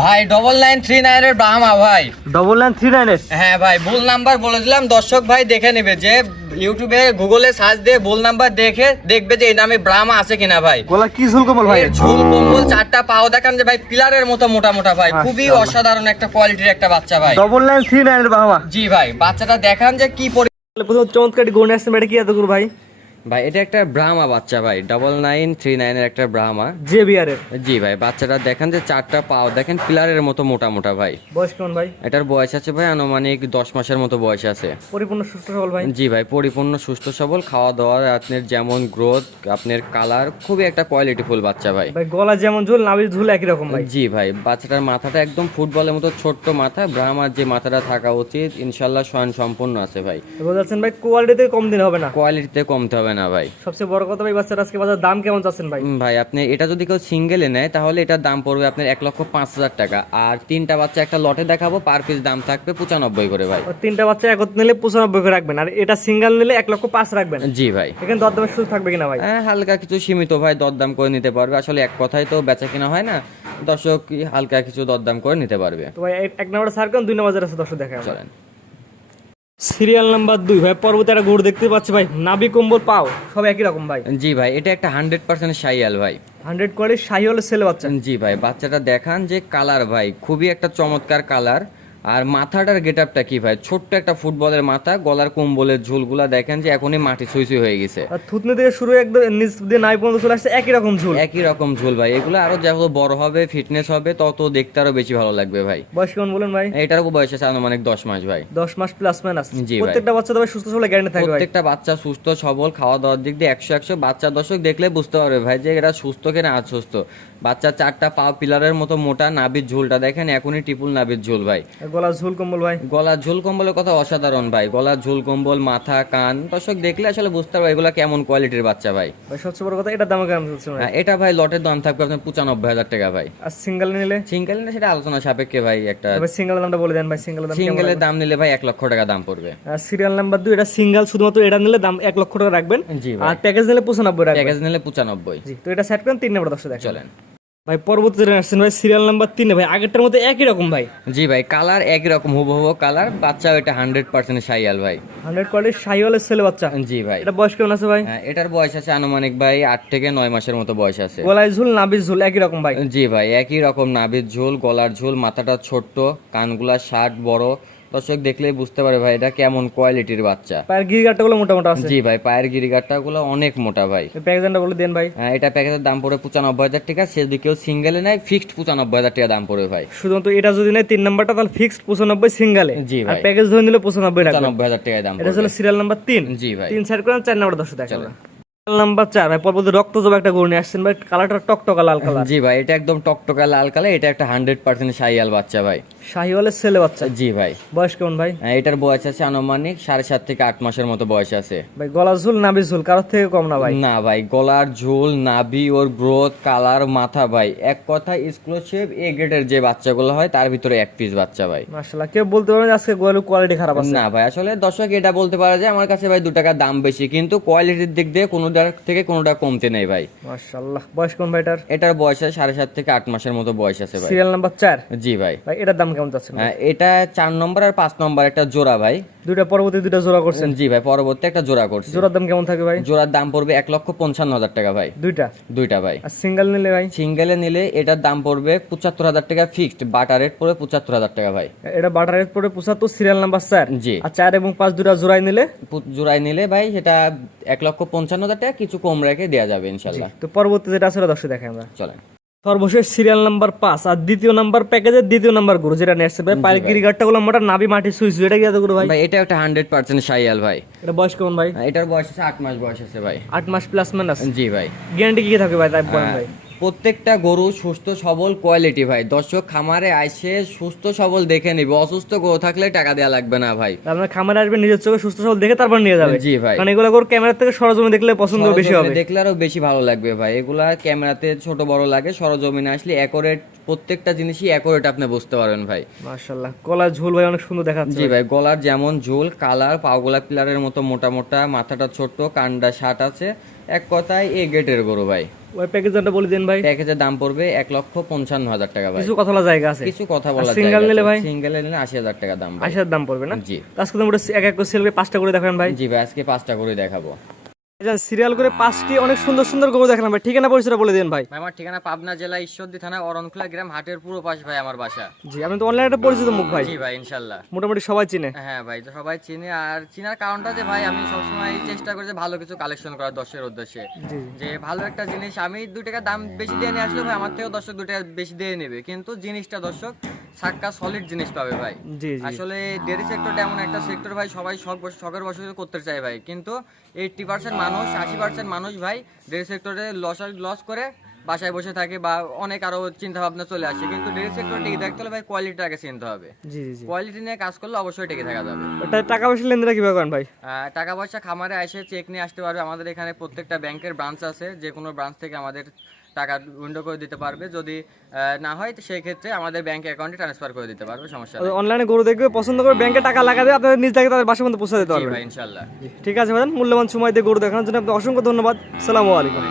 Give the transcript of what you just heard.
ভাই 9939 এর ব্রাহ্মা ভাই। 9939 এর? হ্যাঁ ভাই, ভুল নাম্বার বলে দিলাম, দর্শক ভাই দেখে নেবে, যে ইউটিউবে গুগলে সার্চ দিয়ে ভুল নাম্বার দেখে দেখবে যে এই নামে ব্রাহ্মা আছে কিনা ভাই। গলা কি ঝুল কম্বল ভাই? ঝুল কম্বল, চারটা পাও দেখান যে ভাই পিলারের মতো মোটা মোটা ভাই, খুবই অসাধারণ একটা কোয়ালিটির একটা বাচ্চা ভাই। 9939 এর ব্রাহ্মা? জি ভাই, বাচ্চাটা দেখান যে কি প্রথম চমৎকার গরু আসছে, এটা কি এত গরু ভাই? ভাই এটা একটা ব্রাহ্মা বাচ্চা ভাই, 9939 এর একটা ব্রাহ্মা জেবিআর এর? জি ভাই, বাচ্চাটা দেখেন যে চারটা পাও দেখেন পিলারের মতো মোটা মোটা ভাই। বয়স কেমন ভাই? এটার বয়স আছে ভাই আনুমানিক 10 মাসের মতো বয়স আছে। পরিপূর্ণ সুস্থ সবল ভাই? জি ভাই, পরিপূর্ণ সুস্থ সবল, খাওয়া দাওয়া আপনার যেমন গ্রোথ, আপনার কালার, খুবই একটা কোয়ালিটিফুল বাচ্চা ভাই। ভাই গলা যেমন ঝুল, নাভির ঝুল একই রকম ভাই? জি ভাই, বাচ্চাটার মাথাটা একদম ফুটবলের মতো ছোট্ট মাথা, ব্রাহ্মার যে মাথাটা থাকা উচিত ইনশাল্লাহ স্বয়ং সম্পূর্ণ আছে ভাই। বলছেন ভাই কোয়ালিটিতে কম দিন হবে না? কোয়ালিটিতে কমতে হবে না ভাই। সবচেয়ে বড় কথা ভাই, বাচ্চার আজকে বাজার দাম কেমন চাচ্ছেন ভাই? ভাই আপনি এটা যদি কেউ সিঙ্গেলে নেয় তাহলে এটার দাম পড়বে আপনার 1,05,000 টাকা, আর তিনটা বাচ্চা একটা লটে দেখাবো, পার পিস দাম থাকবে 95 করে ভাই। তিনটা বাচ্চা একত্রে নিলে 95 করে রাখবেন, আর এটা সিঙ্গেল নিলে 1,05,000 রাখবেন? জি ভাই। এখানে দরদামের সুযোগ থাকবে কিনা ভাই? হ্যাঁ, হালকা কিছু সীমিত ভাই, দরদাম করে নিতে পারবে, আসলে এক কথায় তো বেচা কিনা হয় না, দর্শক হালকা কিছু দরদাম করে নিতে পারবে। তো ভাই এক নম্বর সার কোন, 2 নম্বর আছে দর্শক দেখা চলেন। সিরিয়াল নাম্বার 2 ভাই, পর্বতে একটা গরু দেখতে পাচ্ছি ভাই, নাভি কম্বল পাও সব একই রকম ভাই? জি ভাই, এটা একটা 100% শাইয়াল ভাই। 100 কোয়ালিটি শাহিওয়াল ছেলে বাচ্চা? জি ভাই, বাচ্চাটা দেখান যে কালার ভাই, খুবই একটা চমৎকার কালার, আর মাথাটার গেটআপটা কি ভাই, ছোট্ট একটা ফুটবলের মাথা, গলার কম্বলের ঝুলগুলা দেখেন যে এখনই মাটি ছুঁই হয়ে গেছে, আর থুতনি থেকে শুরু একদম নিচ দিয়ে নাই পর্যন্ত চলে আসছে একই রকম ঝুল? একই রকম ঝুল ভাই। এগুলো আরো যত বড় হবে, ফিটনেস হবে, তত দেখতে আরো বেশি ভালো লাগবে ভাই। বয়স কেমন বলেন ভাই? এটার বয়স আছে আনুমানিক 10 মাস ভাই। 10 মাস প্লাস মাইনাস? জি ভাই। প্রত্যেকটা বাচ্চা তো ভাই সুস্থ সবল গ্যারান্টি থাকবে ভাই? প্রত্যেকটা বাচ্চা সুস্থ সবল, খাওয়া দাওয়ার দিক দিয়ে 100 বাচ্চা দর্শক দেখলে বুঝতে পারবে ভাই যে এরা সুস্থ কিনা অসুস্থ। বাচ্চা চারটা পা পিলারের মতো মোটা, নাভির ঝুলটা দেখেন এখনই টিপুল নাভির ঝুল ভাই। গলা ঝুল কম্বল ভাই? গলার ঝুল কম্বলের কথা অসাধারণ ভাই, গলার ঝুল কম্বল, মাথা, কান, দর্শক দেখলে আসলে বুঝতে পারবে এগুলা কেমন কোয়ালিটির বাচ্চা ভাই। ভাই সবচেয়ে বড় কথা, এটার দাম কেমন চলছে ভাই? এটা ভাই লটের দাম থাকবে আপনার 95,000 টাকা ভাই। আর সিঙ্গেল নিলে? সিঙ্গেল নিলে সেটা আলোচনা সাপেক্ষে ভাই, একটা ভাই সিঙ্গেলের দামটা বলে দেন ভাই, সিঙ্গেলের দাম কেমন? সিঙ্গেলের দাম নিলে ভাই 1 লক্ষ টাকা দাম পড়বে। আর সিরিয়াল নাম্বার 2 এটা সিঙ্গেল, শুধুমাত্র এটা নিলে দাম 1 লক্ষ টাকা রাখবেন? জি ভাই। আর প্যাকেজ নিলে 95 রাখবেন? প্যাকেজ নিলে 95। জি, তো এটা সেট করেন 3 নম্বর দর্শক দেখেন। চলেন ভাই পরবর্তী যেটা আসছেন ভাই, সিরিয়াল নাম্বার 3 ভাই, আগেরটার মতো একই রকম ভাই? জি ভাই, কালার একই রকম হুবহু কালার, বাচ্চাও এটা 100% শাইয়াল ভাই। 100 কোয়ালিটি শাহিওয়ালের ছেলে বাচ্চা? জি ভাই। এটা বয়স কেমন আছে ভাই? এটার বয়স আছে আনুমানিক ভাই 8 থেকে 9 মাসের মতো বয়স আছে। গলায় ঝুল, নাভির ঝুল একই রকম ভাই? জি ভাই, একই রকম নাভির ঝুল, গলার ঝুল, মাথাটা ছোট্ট, কানগুলা শার্ট বড়, দর্শক দেখলেই বুঝতে পারে ভাই এটা কেমন কোয়ালিটির বাচ্চা। পায়ের গিরিগাটটা গুলো মোটামোটা আছে? জি ভাই, পায়ের গিরিগাটটা গুলো অনেক মোটা ভাই। প্যাকেজটা বলে দেন ভাই। এটা প্যাকেজের দাম পড়ে 95,000 টাকা, সে যদি কেউ সিঙ্গেলে নেয় ফিক্সড 95,000 টাকা দাম পড়বে ভাই। শুধুমাত্র এটা যদি নেয় 3 নাম্বারটা, তাহলে ফিক্সড 95 সিঙ্গেলে? জি ভাই। আর প্যাকেজ ধরে নিলে 95 রাখবেন? 95,000 টাকা দাম এটা পড়বে। হলো সিরিয়াল নাম্বার 3? জি ভাই। 3 সাইড করেন, 4 নাম্বার দর্শক দেখেন। নাম্বার 4 ভাই, পরবর্তী রক্তজবা একটা গরু নিয়ে আসছেন ভাই, কালারটা টকটকা লাল কালার? জি ভাই, এটা একদম টকটকা লাল কালার, এটা একটা 100% শাইয়াল বাচ্চা ভাই। শাহিওয়ালের ছেলে বাচ্চা? জি ভাই। বয়স কেমন ভাই? এটার বয়স আছে আনুমানিক 7.5 থেকে 8 মাসের মতো বয়স আছে ভাই গলা ঝুল, নাভি ঝুল কারোর থেকে কম না ভাই? না ভাই, গলার ঝুল, নাভি, ওর গ্রোথ, কালার, মাথা ভাই, এক কথায় এক্সক্লুসিভ এ গ্রেডের যে বাচ্চাগুলো হয় তার ভিতরে এক পিস বাচ্চা ভাই। মাশাআল্লাহ, কেউ বলতে পারবে আজকে গরুর কোয়ালিটি খারাপ আছে? না ভাই, আসলে দর্শক এটা বলতে পারে যে আমার কাছে ভাই 2 টাকা দাম বেশি, কিন্তু কোয়ালিটির দিক দিয়ে কোনোটার থেকে কোনোটা কমতে নেই ভাই। মাশাআল্লাহ। বয়স কোন ভাই এটার? এটার বয়স আছে 7.5 থেকে 8 মাসের মতো বয়স আছে ভাই। Serial number 4? জি ভাই। ভাই এটার দাম কেমন যাচ্ছে? এটা 4 নম্বর আর 5 নম্বর একটা জোড়া ভাই। দুইটা পরবর্তী দুইটা জোড়া করছেন? জি ভাই, পরবর্তী একটা জোড়া করছি। জোড়ার দাম কেমন থাকে ভাই? জোড়ার দাম পড়বে 1,55,000 টাকা ভাই। দুইটা ভাই। আর সিঙ্গেল নিলে ভাই? সিঙ্গেলে নিলে এটার দাম পড়বে 75,000 টাকা ফিক্সড, বাটার রেট পড়বে 75,000 টাকা ভাই। এটা বাটার রেট পড়ে 75, সিরিয়াল নাম্বার 4? জি। আর 4 এবং 5 দুইটা জোড়ায় নিলে? জোড়ায় নিলে ভাই সেটা 1,55,000 টাকা কিছু কম রেখে দেওয়া যাবে ইনশাল্লাহ। তো পরবর্তী যেটা আছে দর্শক দেখেন আমরা। চলেন। সর্বশেষ সিরিয়াল নাম্বার 5 আর দ্বিতীয় নাম্বার প্যাকেজের দ্বিতীয় নাম্বার গরু যেটা নিয়ে আসছে ভাই, পায়ের গিরিগাটটা গুলো মোটা, নাভি মাটি সুইস, এটা কি এত গরু ভাই? ভাই এটা একটা 100% শাইয়াল ভাই। এটা বয়স কেমন ভাই? এটার বয়স আছে 8 মাস বয়স আছে ভাই। 8 মাস প্লাস মাইনাস? জি ভাই। গ্যারান্টি কি থাকে ভাই তাই বলেন ভাই? প্রত্যেকটা গরু সুস্থ সবল কোয়ালিটি ভাই, দর্শক খামারে আইসে সুস্থ সবল দেখে নিবে, অসুস্থ গরু থাকলে টাকা দেওয়া লাগবে না ভাই। আপনার খামারে আসবে, নিজের চোখে সুস্থ সবল দেখে তারপর নিয়ে যাবে? জি ভাই। কারণ এগুলো গরু ক্যামেরা থেকে সরজমিনে দেখলে পছন্দ বেশি হবে, দেখলে আরো বেশি ভালো লাগবে ভাই। এগুলা ক্যামেরাতে ছোট বড় লাগে, সরজমিনে আসলে অ্যাকুরেট, প্রত্যেকটা জিনিসই অ্যাকুরেট আপনি বুঝতে পারবেন ভাই। মাশাআল্লাহ, গলার ঝুল ভাই অনেক সুন্দর দেখাচ্ছে। জি ভাই, গলার যেমন ঝুল, কালার, পাগুলা পিলারের মতো মোটা মোটা, মাথাটা ছোট, কানটা শার্ট আছে, এক কথায় এ গেটের গরু ভাই। ওই প্যাকেজ দামটা বলে দিন ভাই। প্যাকেজের দাম পড়বে 1,55,000 টাকা ভাই। কিছু কথা বলা জায়গা আছে? কিছু কথা বলা যায়। সিঙ্গেল নিলে ভাই? সিঙ্গেলে নিলে 80,000 টাকা দাম ভাই। 80,000 দাম পড়বে না? জি। তো আজকে তোমরা এক এক করে সেল করে 5টা করে দেখাবেন ভাই। জি ভাই, আজকে 5টা করে দেখাবো। সিরিয়াল করে 5টি অনেক সুন্দর সুন্দর গরু দেখালাম ভাই। ঠিকানা পরিচয়টা বলে দিন ভাই। ভাই আমার ঠিকানা পাবনা জেলা ঈশ্বরদী থানা অরণখোলা গ্রাম, হাটের পুরো পাশ ভাই আমার বাসা। জি, আপনি তো অনলাইনে পরিচিত মুখ ভাই। জি ভাই, ইনশাআল্লাহ মোটামুটি সবাই চিনে। হ্যাঁ ভাই, তো সবাই চিনে। আর চিনার কারণটা যে ভাই, আমি সবসময় চেষ্টা করি যে ভালো কিছু কালেকশন করার দর্শকের উদ্দেশ্যে, জি যে ভালো একটা জিনিস আমি 2 টাকা দাম বেশি দিয়ে নিয়ে আসলে ভাই আমার থেকেও দর্শক 2 টাকা বেশি দিয়ে নেবে, কিন্তু জিনিসটা দর্শক সাক্কা সলিড জিনিস পাবে ভাই। জি জি আসলে ডেয়ারি সেক্টরটা এমন একটা সেক্টর ভাই, সবাই শখের বসে করতে চায় ভাই, কিন্তু 80% মানুষ 80% মানুষ ভাই ডেয়ারি সেক্টরে লস করে বাসায় বসে থাকে, বা অনেক আরো চিন্তা ভাবনা চলে আসে, কিন্তু ডেয়ারি সেক্টর টিকে থাকতে হলে ভাই কোয়ালিটিটাকে চিনতে হবে। জি জি। কোয়ালিটি নিয়ে কাজ করলে অবশ্যই টিকে থাকা যাবে। ওটা টাকা পয়সা লেনদেনটা কিভাবে করেন ভাই? টাকা পয়সা খামারে এসে চেক নিয়ে আসতে পারবে। আমাদের এখানে প্রত্যেকটা ব্যাংকের ব্রাঞ্চ আছে, যে কোনো ব্রাঞ্চ থেকে আমাদের টাকা উইন্ডো করে দিতে পারবে। যদি না হয় তো সেই ক্ষেত্রে আমাদের ব্যাংক অ্যাকাউন্টে ট্রান্সফার করে দিতে পারবে, সমস্যা নেই। অনলাইনে গরু দেখবে, পছন্দ করে ব্যাংকে টাকা লাগাবে, আপনাদের নিজ থেকে তাদের বাসার মধ্যে পৌঁছে দিতে জি পারবে। ভাই, ইনশাআল্লাহ। ঠিক আছে ভাই, মূল্যবান সময় দিয়ে গরু দেখানোর জন্য আপনাকে অসংখ্য ধন্যবাদ। আসসালামু আলাইকুম।